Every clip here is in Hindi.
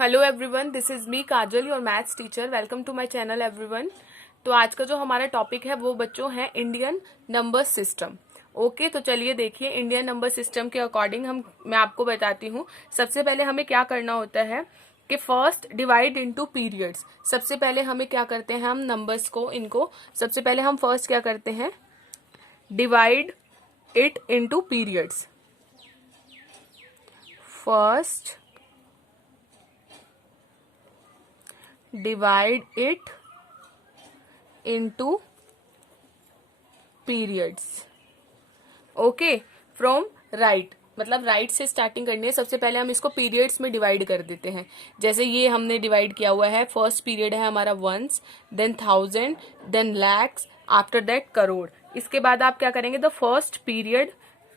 Hello everyone, this is me Kajal, your maths teacher. Welcome to my channel everyone. तो आज का जो हमारा टॉपिक है वो बच्चों है इंडियन नंबर सिस्टम। ओके, तो चलिए देखिए इंडियन नंबर सिस्टम के अकॉर्डिंग मैं आपको बताती हूँ। सबसे पहले हमें क्या करना होता है कि फर्स्ट डिवाइड इनटू पीरियड्स। सबसे पहले हमें क्या करते हैं, हम नंबर्स को इनको सबसे पहले हम फर्स्ट क्या करते हैं, divide it into periods. First divide it into periods। Okay, from right, मतलब राइट से स्टार्टिंग करनी है। सबसे पहले हम इसको पीरियड्स में डिवाइड कर देते हैं। जैसे ये हमने डिवाइड किया हुआ है, फर्स्ट पीरियड है हमारा ones, then thousand, then lakhs, after that crore. इसके बाद आप क्या करेंगे, द फर्स्ट पीरियड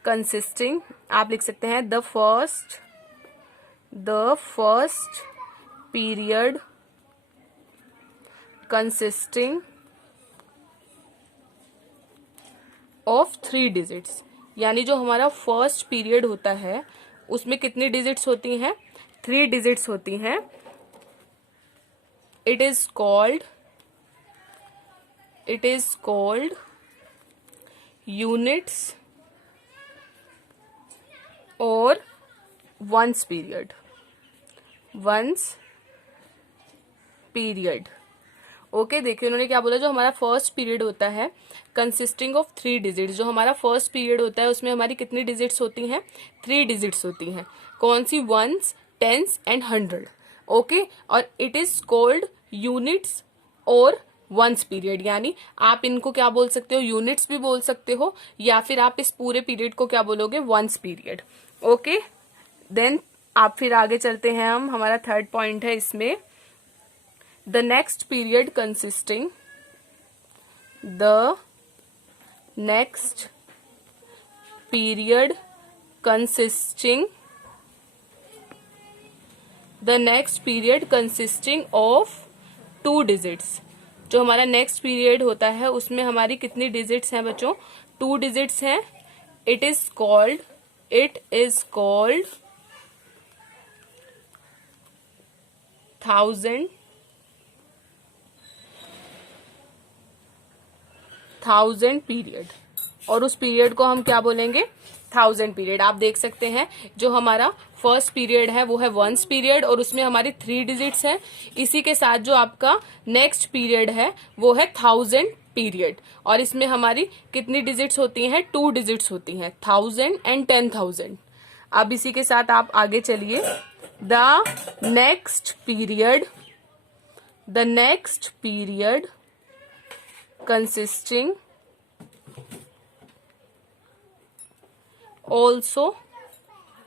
कंसिस्टिंग, आप लिख सकते हैं the first period consisting of 3 digits। यानी जो हमारा फर्स्ट पीरियड होता है उसमें कितनी डिजिट्स होती हैं, 3 डिजिट्स होती हैं। इट इज कॉल्ड यूनिट्स और वंस पीरियड। ओके, देखिए उन्होंने क्या बोला, जो हमारा फर्स्ट पीरियड होता है कंसिस्टिंग ऑफ 3 डिजिट्स। जो हमारा फर्स्ट पीरियड होता है उसमें हमारी कितनी डिजिट्स होती हैं, 3 डिजिट्स होती हैं। कौन सी, वंस, टेंस एंड 100। ओके, और इट इज कॉल्ड यूनिट्स और वंस पीरियड। यानी आप इनको क्या बोल सकते हो, यूनिट्स भी बोल सकते हो, या फिर आप इस पूरे पीरियड को क्या बोलोगे, वंस पीरियड। ओके, देन आप फिर आगे चलते हैं हम, हमारा थर्ड पॉइंट है इसमें, the next period consisting of 2 digits। जो हमारा नेक्स्ट पीरियड होता है उसमें हमारी कितनी डिजिट्स हैं बच्चों, 2 डिजिट्स हैं। इट इज कॉल्ड 1000 पीरियड, और उस पीरियड को हम क्या बोलेंगे, 1000 पीरियड। आप देख सकते हैं जो हमारा फर्स्ट पीरियड है वो है वंस पीरियड और उसमें हमारी 3 डिजिट्स हैं। इसी के साथ जो आपका नेक्स्ट पीरियड है वो है 1000 पीरियड, और इसमें हमारी कितनी डिजिट्स होती हैं, 2 डिजिट्स होती हैं, 1000 एंड 10,000। अब इसी के साथ आप आगे चलिए, the next period consisting also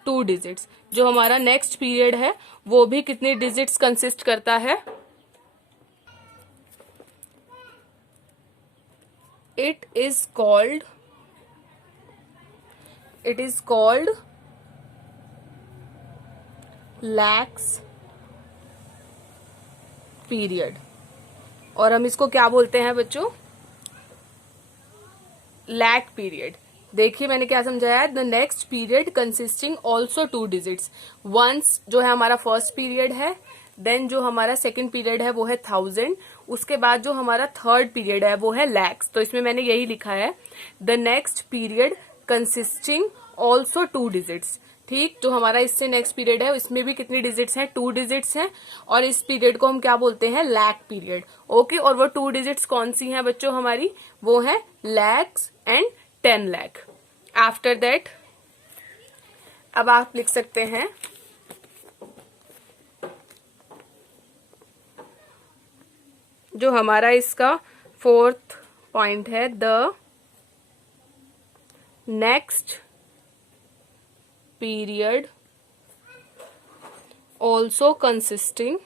2 digits। जो हमारा नेक्स्ट पीरियड है वो भी कितनी डिजिट्स कंसिस्ट करता है, it is called lakhs period, और हम इसको क्या बोलते हैं बच्चों, लैक पीरियड। देखिए मैंने क्या समझाया है, the next period consisting also 2 digits. Ones जो है हमारा फर्स्ट पीरियड है, देन जो हमारा सेकंड पीरियड है वो है 1000, उसके बाद जो हमारा थर्ड पीरियड है वो है लैक्स। तो इसमें मैंने यही लिखा है, the next period consisting also 2 digits. ठीक, जो हमारा इससे नेक्स्ट पीरियड है इसमें भी कितनी डिजिट्स हैं, 2 डिजिट्स हैं, और इस पीरियड को हम क्या बोलते हैं, लैक पीरियड। ओके, और वो 2 डिजिट्स कौन सी हैं बच्चों हमारी, वो है lakhs and 10 lakh. After that अब आप लिख सकते हैं, जो हमारा इसका फोर्थ पॉइंट है, the next period also consisting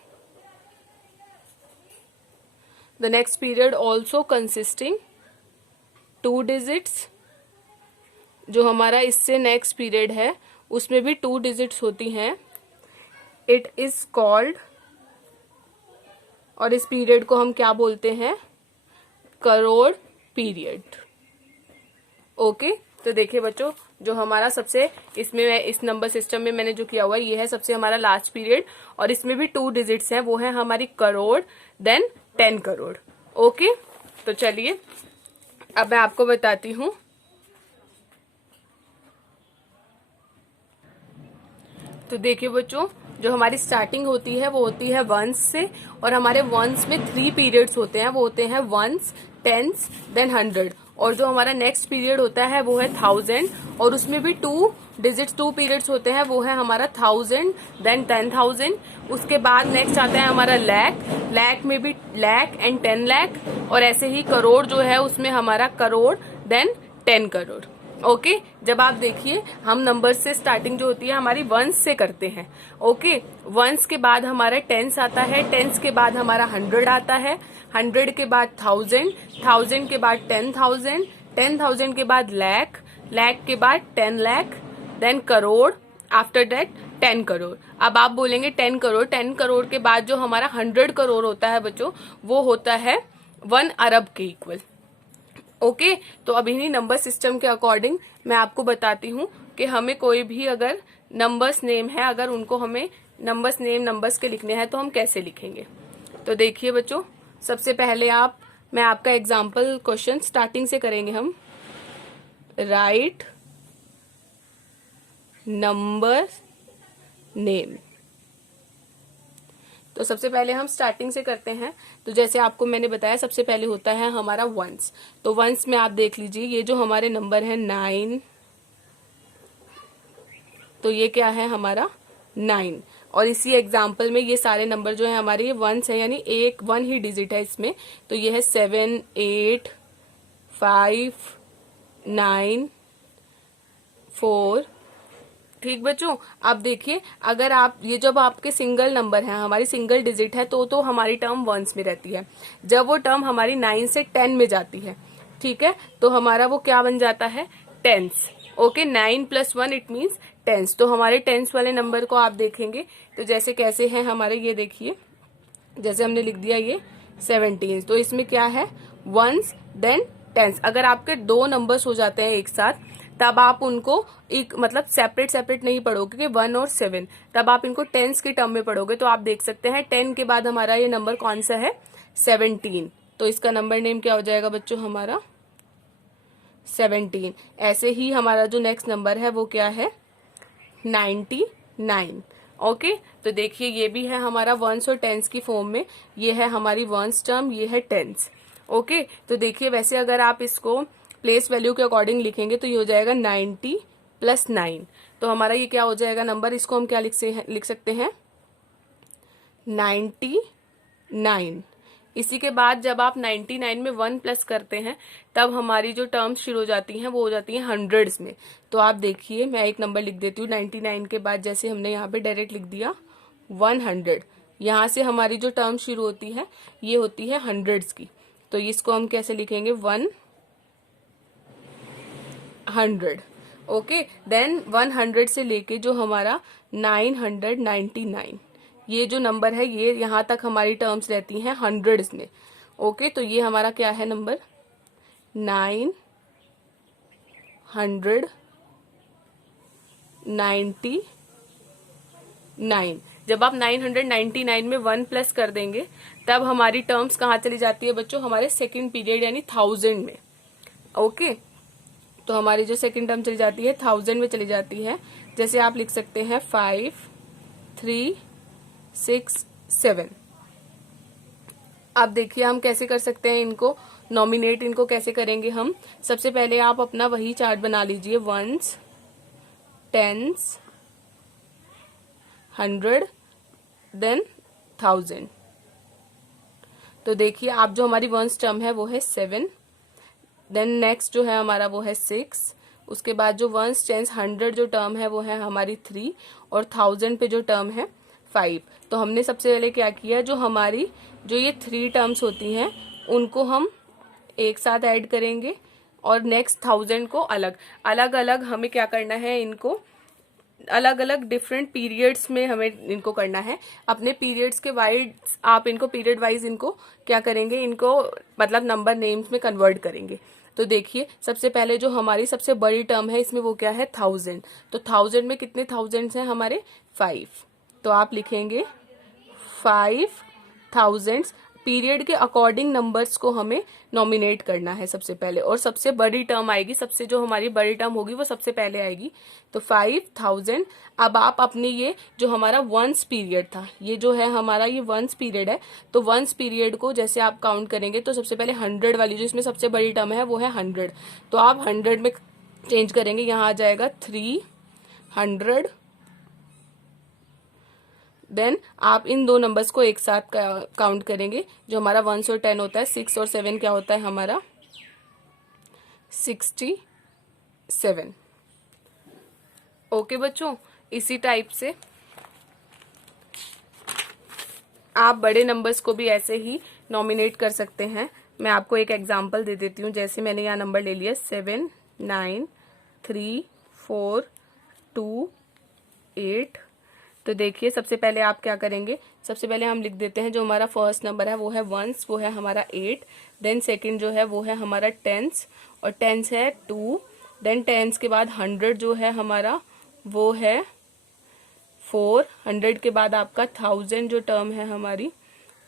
2 digits. जो हमारा इससे नेक्स्ट पीरियड है उसमें भी 2 डिजिट्स होती हैं। इट इज कॉल्ड, और इस पीरियड को हम क्या बोलते हैं, करोड़ पीरियड। ओके, तो देखिए बच्चों जो हमारा सबसे इसमें इस नंबर सिस्टम में मैंने जो किया हुआ है ये है सबसे हमारा लास्ट पीरियड, और इसमें भी 2 डिजिट्स हैं, वो है हमारी करोड़ देन 10 करोड़। ओके, तो चलिए अब मैं आपको बताती हूँ। तो देखिए बच्चों, जो हमारी स्टार्टिंग होती है वो होती है वंस से, और हमारे वंस में 3 पीरियड्स होते हैं, वो होते हैं वंस, टेंस देन 100, और जो हमारा नेक्स्ट पीरियड होता है वो है 1000, और उसमें भी 2 डिजिट्स 2 पीरियड्स होते हैं, वो है हमारा 1000 देन 10,000। उसके बाद नेक्स्ट आता है हमारा लाख में भी लाख एंड 10 लाख, और ऐसे ही करोड़ जो है उसमें हमारा करोड़ देन 10 करोड़। ओके, जब आप देखिए हम नंबर से स्टार्टिंग जो होती है हमारी वंस से करते हैं। ओके, वंस के बाद हमारा टेंस आता है, टेंस के बाद हमारा 100 आता है, 100 के बाद 1000, 1000 के बाद 10,000, 10,000 के बाद लाख, लाख के बाद 10 lakh then crore, after that 10 crore. अब आप बोलेंगे 10 करोड़, 10 करोड़ के बाद जो हमारा 100 करोड़ होता है बच्चों, वो होता है 1 अरब के इक्वल। ओके, तो अभी नहीं नंबर सिस्टम के अकॉर्डिंग मैं आपको बताती हूँ कि हमें कोई भी अगर नंबर्स नेम है, अगर उनको हमें नंबर्स नेम नंबर्स के लिखने हैं तो हम कैसे लिखेंगे। तो देखिए बच्चों, सबसे पहले मैं आपका एग्जाम्पल क्वेश्चन स्टार्टिंग से करेंगे हम। Right number name. तो सबसे पहले हम स्टार्टिंग से करते हैं। तो जैसे आपको मैंने बताया सबसे पहले होता है हमारा वंस। तो वंस में आप देख लीजिए ये जो हमारे नंबर है 9, तो ये क्या है हमारा 9, और इसी एग्जाम्पल में ये सारे नंबर जो है हमारे ये वंस है, यानी एक 1 ही डिजिट है इसमें। तो ये है 7, 8, 5, 9, 4। ठीक बच्चों, आप देखिए अगर आप ये जब आपके सिंगल नंबर है, हमारी सिंगल डिजिट है, तो हमारी टर्म वंस में रहती है। जब वो टर्म हमारी 9 से 10 में जाती है, ठीक है, तो हमारा वो क्या बन जाता है, tens. Okay, 9 + 1 it means tens. तो हमारे टेंस वाले नंबर को आप देखेंगे तो जैसे कैसे हैं हमारे, ये देखिए जैसे हमने लिख दिया ये 17, तो इसमें क्या है वंस देन टेंस। अगर आपके 2 नंबर्स हो जाते हैं एक साथ तब आप उनको एक मतलब सेपरेट नहीं पढ़ोगे कि 1 और 7, तब आप इनको टेंस की टर्म में पढ़ोगे। तो आप देख सकते हैं 10 के बाद हमारा ये नंबर कौन सा है, 17। तो इसका नंबर नेम क्या हो जाएगा बच्चों हमारा 17। ऐसे ही हमारा जो नेक्स्ट नंबर है वो क्या है 99। ओके, तो देखिए ये भी है हमारा वंस और टेंस की फॉर्म में। ये है हमारी वंस टर्म, ये है टेंस। ओके, तो देखिए वैसे अगर आप इसको प्लेस वैल्यू के अकॉर्डिंग लिखेंगे तो ये हो जाएगा 90 + 9। तो हमारा ये क्या हो जाएगा नंबर, इसको हम क्या लिख सकते हैं 99। इसी के बाद जब आप 99 में 1 प्लस करते हैं तब हमारी जो टर्म्स शुरू हो जाती हैं वो हो जाती हैं हंड्रेड्स में। तो आप देखिए मैं एक नंबर लिख देती हूँ 99 के बाद, जैसे हमने यहाँ पे डायरेक्ट लिख दिया 100। यहाँ से हमारी जो टर्म शुरू होती है ये होती है हंड्रेड्स की। तो इसको हम कैसे लिखेंगे 100। ओके, देन 100 से लेके जो हमारा 999 ये जो नंबर है ये यहाँ तक हमारी टर्म्स रहती हैं हंड्रेड्स में। ओके, तो ये हमारा क्या है नंबर 999। जब आप 999 में 1 प्लस कर देंगे तब हमारी टर्म्स कहाँ चली जाती है बच्चों, हमारे सेकंड पीरियड यानी 1000 में। ओके, तो हमारी जो सेकंड टर्म चली जाती है 1000 में चली जाती है। जैसे आप लिख सकते हैं 5, 3, 6, 7। अब देखिए हम कैसे कर सकते हैं इनको नॉमिनेट, इनको कैसे करेंगे हम। सबसे पहले आप अपना वही चार्ट बना लीजिए, वंस, टेंस, 100 देन 1000। तो देखिए आप जो हमारी वंस टर्म है वो है 7, देन नेक्स्ट जो है हमारा वो है 6, उसके बाद जो वंस, टेंस, 100 जो टर्म है वो है हमारी 3, और 1000 पे जो टर्म है 5। तो हमने सबसे पहले क्या किया, जो हमारी जो ये 3 टर्म्स होती हैं उनको हम एक साथ ऐड करेंगे, और नेक्स्ट 1000 को अलग अलग हमें क्या करना है, इनको अलग अलग डिफरेंट पीरियड्स में हमें इनको करना है। अपने पीरियड्स के वाइज आप इनको पीरियड वाइज इनको क्या करेंगे, इनको मतलब नंबर नेम्स में कन्वर्ट करेंगे। तो देखिए सबसे पहले जो हमारी सबसे बड़ी टर्म है इसमें वो क्या है 1000। तो 1000 में कितने थाउजेंड्स हैं हमारे 5। तो आप लिखेंगे 5000। पीरियड के अकॉर्डिंग नंबर्स को हमें नॉमिनेट करना है सबसे पहले, और सबसे बड़ी टर्म आएगी, सबसे जो हमारी बड़ी टर्म होगी वो सबसे पहले आएगी। तो 5000। अब आप अपनी ये जो हमारा वंस पीरियड था, ये जो है हमारा ये वंस पीरियड है, तो वंस पीरियड को जैसे आप काउंट करेंगे तो सबसे पहले 100 वाली जो इसमें सबसे बड़ी टर्म है वो है 100। तो आप 100 में चेंज करेंगे, यहाँ आ जाएगा 300। देन आप इन दो नंबर्स को एक साथ काउंट करेंगे, जो हमारा 1 और 10 होता है, 6 और 7 क्या होता है हमारा 67। ओके बच्चों, इसी टाइप से आप बड़े नंबर्स को भी ऐसे ही नॉमिनेट कर सकते हैं। मैं आपको एक एग्जांपल दे देती हूँ। जैसे मैंने यहाँ नंबर ले लिया 7 9 3 4 2 8। तो देखिए सबसे पहले आप क्या करेंगे, सबसे पहले हम लिख देते हैं जो हमारा फर्स्ट नंबर है वो है वंस, वो है हमारा 8। देन सेकंड जो है वो है हमारा टेंस, और टेंस है 2। देन टेंस के बाद 100 जो है हमारा वो है 4। 100 के बाद आपका 1000 जो टर्म है हमारी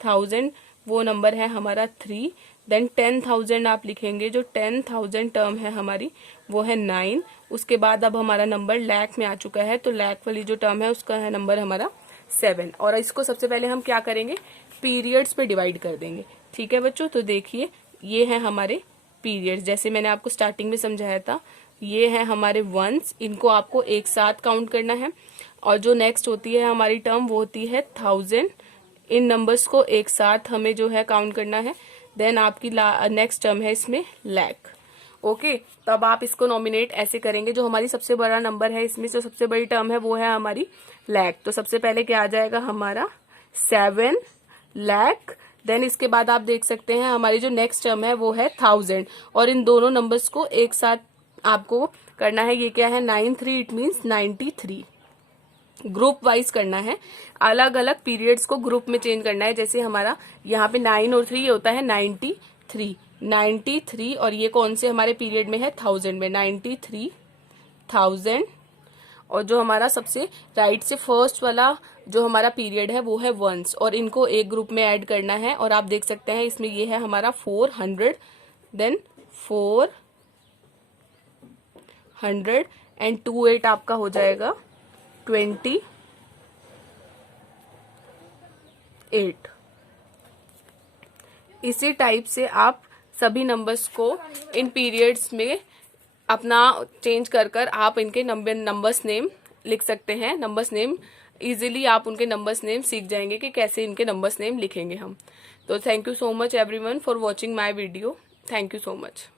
1000 वो नंबर है हमारा 3। देन 10,000 आप लिखेंगे, जो 10,000 टर्म है हमारी वो है 9। उसके बाद अब हमारा नंबर लाख में आ चुका है, तो लाख वाली जो टर्म है उसका है नंबर हमारा 7। और इसको सबसे पहले हम क्या करेंगे, पीरियड्स पे डिवाइड कर देंगे। ठीक है बच्चों, तो देखिए ये है हमारे पीरियड्स, जैसे मैंने आपको स्टार्टिंग में समझाया था, ये है हमारे वंस, इनको आपको एक साथ काउंट करना है। और जो नेक्स्ट होती है हमारी टर्म वो होती है 1000। इन नंबर्स को एक साथ हमें जो है काउंट करना है। देन आपकी नेक्स्ट टर्म है इसमें लाख। ओके, तब आप इसको नॉमिनेट ऐसे करेंगे, जो हमारी सबसे बड़ा नंबर है इसमें, जो सबसे बड़ी टर्म है वो है हमारी लाख। तो सबसे पहले क्या आ जाएगा हमारा 7 लाख। देन इसके बाद आप देख सकते हैं हमारी जो नेक्स्ट टर्म है वो है 1000, और इन दोनों नंबर्स को एक साथ आपको करना है। ये क्या है 93, इट मीन्स 93। ग्रुप वाइज करना है, अलग अलग पीरियड्स को ग्रुप में चेंज करना है। जैसे हमारा यहाँ पे 9 और 3 होता है 93, और ये कौन से हमारे पीरियड में है 1000 में 93,000। और जो हमारा सबसे राइट से फर्स्ट वाला जो हमारा पीरियड है वो है वंस, और इनको एक ग्रुप में ऐड करना है। और आप देख सकते हैं इसमें ये है हमारा 400। देन 400 एंड 28 आपका हो जाएगा 28। इसी टाइप से आप सभी नंबर्स को इन पीरियड्स में अपना चेंज कर आप इनके नंबर्स नेम लिख सकते हैं। नंबर्स नेम इजीली आप उनके नंबर्स नेम सीख जाएंगे कि कैसे इनके नंबर्स नेम लिखेंगे हम। तो thank you so much everyone for watching my video. Thank you so much.